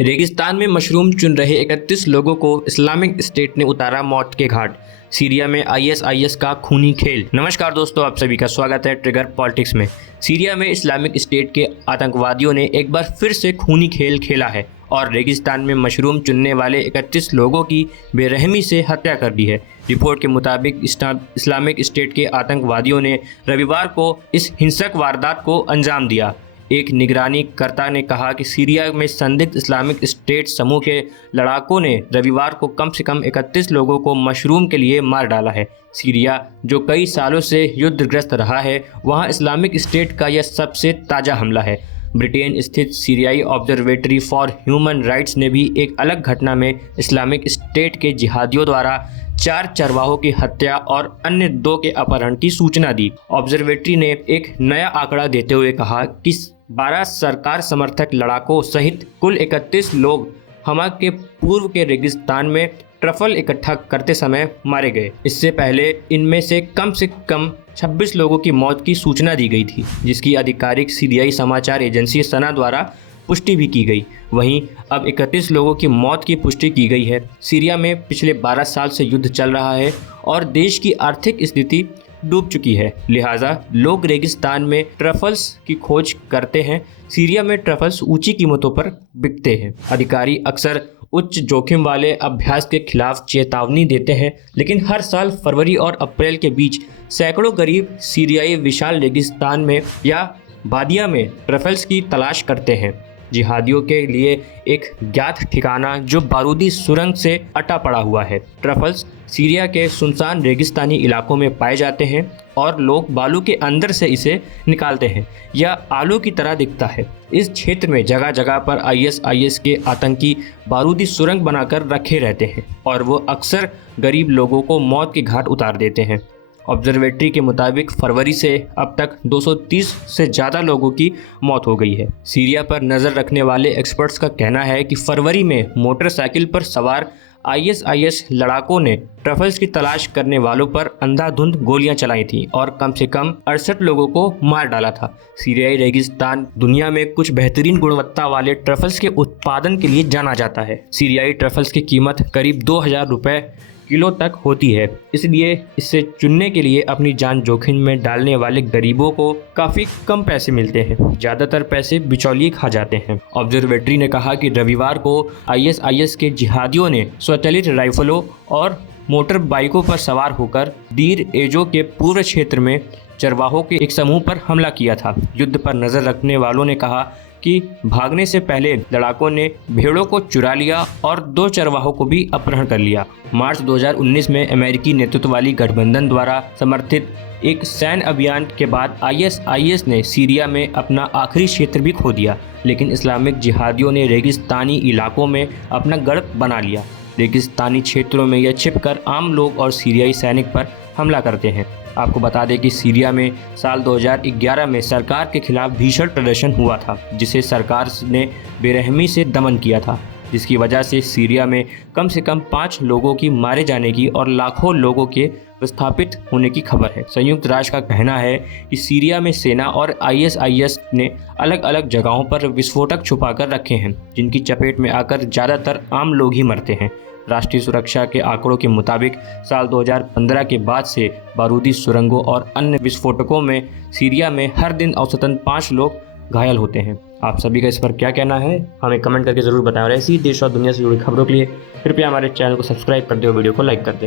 रेगिस्तान में मशरूम चुन रहे 31 लोगों को इस्लामिक स्टेट ने उतारा मौत के घाट। सीरिया में आईएसआईएस का खूनी खेल। नमस्कार दोस्तों, आप सभी का स्वागत है ट्रिगर पॉलिटिक्स में। सीरिया में इस्लामिक स्टेट के आतंकवादियों ने एक बार फिर से खूनी खेल खेला है और रेगिस्तान में मशरूम चुनने वाले 31 लोगों की बेरहमी से हत्या कर दी है। रिपोर्ट के मुताबिक इस्लामिक स्टेट के आतंकवादियों ने रविवार को इस हिंसक वारदात को अंजाम दिया। एक निगरानी कर्ता ने कहा कि सीरिया में संदिग्ध इस्लामिक स्टेट समूह के लड़ाकों ने रविवार को कम से कम 31 लोगों को मशरूम के लिए मार डाला है। सीरिया, जो कई सालों से युद्धग्रस्त रहा है, वहां इस्लामिक स्टेट का यह सबसे ताज़ा हमला है। ब्रिटेन स्थित सीरियाई ऑब्जर्वेटरी फॉर ह्यूमन राइट्स ने भी एक अलग घटना में इस्लामिक स्टेट के जिहादियों द्वारा 4 चरवाहों की हत्या और अन्य 2 के अपहरण की सूचना दी। ऑब्जर्वेटरी ने एक नया आंकड़ा देते हुए कहा कि 12 सरकार समर्थक लड़ाकों सहित कुल 31 लोग हमा के पूर्व के रेगिस्तान में ट्रफल इकट्ठा करते समय मारे गए। इससे पहले इनमें से कम 26 लोगों की मौत की सूचना दी गई थी, जिसकी आधिकारिक सीरियाई समाचार एजेंसी सना द्वारा पुष्टि भी की गई। वहीं अब 31 लोगों की मौत की पुष्टि की गई है। सीरिया में पिछले 12 साल से युद्ध चल रहा है और देश की आर्थिक स्थिति डूब चुकी है, लिहाजा लोग रेगिस्तान में ट्रफल्स की खोज करते हैं। सीरिया में ट्रफल्स ऊंची कीमतों पर बिकते हैं। अधिकारी अक्सर उच्च जोखिम वाले अभ्यास के खिलाफ चेतावनी देते हैं, लेकिन हर साल फरवरी और अप्रैल के बीच सैकड़ों गरीब सीरियाई विशाल रेगिस्तान में या बादिया में ट्रफल्स की तलाश करते हैं। जिहादियों के लिए एक ज्ञात ठिकाना जो बारूदी सुरंग से अटा पड़ा हुआ है। ट्रफल्स सीरिया के सुनसान रेगिस्तानी इलाकों में पाए जाते हैं और लोग बालू के अंदर से इसे निकालते हैं। यह आलू की तरह दिखता है। इस क्षेत्र में जगह जगह पर आईएसआईएस के आतंकी बारूदी सुरंग बनाकर रखे रहते हैं और वो अक्सर गरीब लोगों को मौत के घाट उतार देते हैं। ऑब्जर्वेटरी के मुताबिक फरवरी से अब तक 230 से ज़्यादा लोगों की मौत हो गई है। सीरिया पर नज़र रखने वाले एक्सपर्ट्स का कहना है कि फरवरी में मोटरसाइकिल पर सवार आईएसआईएस लड़ाकों ने ट्रफल्स की तलाश करने वालों पर अंधाधुंध गोलियां चलाई थीं और कम से कम 68 लोगों को मार डाला था। सीरियाई रेगिस्तान दुनिया में कुछ बेहतरीन गुणवत्ता वाले ट्रफल्स के उत्पादन के लिए जाना जाता है। सीरियाई ट्रफल्स की कीमत करीब 2000 रुपये किलो तक होती है, इसलिए इसे चुनने के लिए अपनी जान जोखिम में डालने वाले गरीबों को काफ़ी कम पैसे मिलते हैं। ज़्यादातर पैसे बिचौलिए खा जाते हैं। ऑब्जर्वेटरी ने कहा कि रविवार को आईएसआईएस के जिहादियों ने स्वचालित राइफलों और मोटर बाइकों पर सवार होकर दीर एजो के पूर्व क्षेत्र में चरवाहों के एक समूह पर हमला किया था। युद्ध पर नज़र रखने वालों ने कहा कि भागने से पहले लड़ाकों ने भेड़ों को चुरा लिया और 2 चरवाहों को भी अपहरण कर लिया। मार्च 2019 में अमेरिकी नेतृत्व वाली गठबंधन द्वारा समर्थित एक सैन्य अभियान के बाद आईएसआईएस ने सीरिया में अपना आखिरी क्षेत्र भी खो दिया, लेकिन इस्लामिक जिहादियों ने रेगिस्तानी इलाकों में अपना गढ़ बना लिया। रेगिस्तानी क्षेत्रों में यह छिपकर आम लोग और सीरियाई सैनिक पर हमला करते हैं। आपको बता दें कि सीरिया में साल 2011 में सरकार के खिलाफ भीषण प्रदर्शन हुआ था, जिसे सरकार ने बेरहमी से दमन किया था, जिसकी वजह से सीरिया में कम से कम 5 लोगों की मारे जाने की और लाखों लोगों के विस्थापित होने की खबर है। संयुक्त राष्ट्र का कहना है कि सीरिया में सेना और आईएसआईएस ने अलग अलग जगहों पर विस्फोटक छुपाकर रखे हैं, जिनकी चपेट में आकर ज़्यादातर आम लोग ही मरते हैं। राष्ट्रीय सुरक्षा के आंकड़ों के मुताबिक साल 2015 के बाद से बारूदी सुरंगों और अन्य विस्फोटकों में सीरिया में हर दिन औसतन 5 लोग घायल होते हैं। आप सभी का इस पर क्या कहना है, हमें कमेंट करके ज़रूर बताएं और ऐसी देश और दुनिया से जुड़ी खबरों के लिए कृपया हमारे चैनल को सब्सक्राइब कर दें और वीडियो को लाइक कर दें।